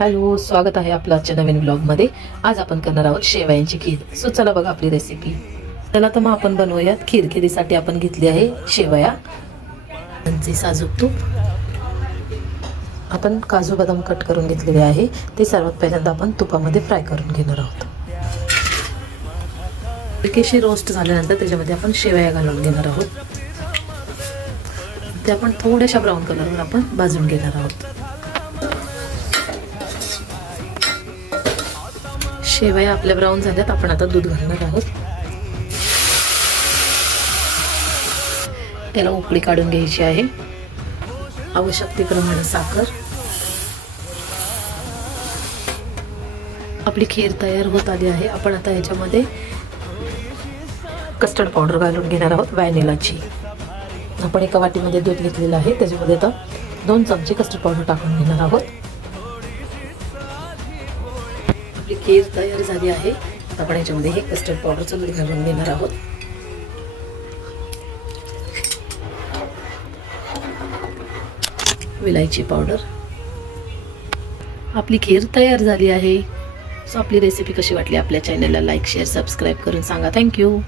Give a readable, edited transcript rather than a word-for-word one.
हॅलो, स्वागत आहे आपलं आजच्या नवीन ब्लॉगमध्ये। आज आपण करणार आहोत शेवयांची खीर। सो चला बघा आपली रेसिपी। चला तर मग आपण बनवूयात खीर। खीरीसाठी आपण घेतली आहे शेवया, साजूक तूप, आपण काजू बदाम कट करून घेतलेले आहे। ते सर्वात पहिल्यांदा आपण तुपामध्ये फ्राय करून घेणार आहोत। हलकेशी रोस्ट झाल्यानंतर त्याच्यामध्ये आपण शेवया घालून घेणार आहोत। ते आपण थोड्याशा ब्राऊन कलरवर आपण भाजून घेणार आहोत। शेवया आपल्या ब्राऊन झाल्यात, आपण आता दूध घालणार आहोत। त्याला उकळी काढून घ्यायची आहे। आवश्यकतेप्रमाणे साखर। आपली खीर तयार होत आली आहे। आपण आता ह्याच्यामध्ये कस्टर्ड पावडर घालून घेणार आहोत, व्हॅनिलाची। आपण एका वाटीमध्ये दूध घेतलेलं आहे, त्याच्यामध्ये आता 2 चमचे कस्टर्ड पावडर टाकून घेणार आहोत। आपली खीर तयार झाली आहे। आपण याच्यामध्ये हे कस्टर्ड पावडरचं दूध घालून घेणार आहोत। विलायची पावडर। आपली खीर तयार झाली आहे। सो आपली रेसिपी कशी वाटली आपल्या चॅनलला लाईक शेअर सबस्क्राइब करून सांगा। थँक्यू।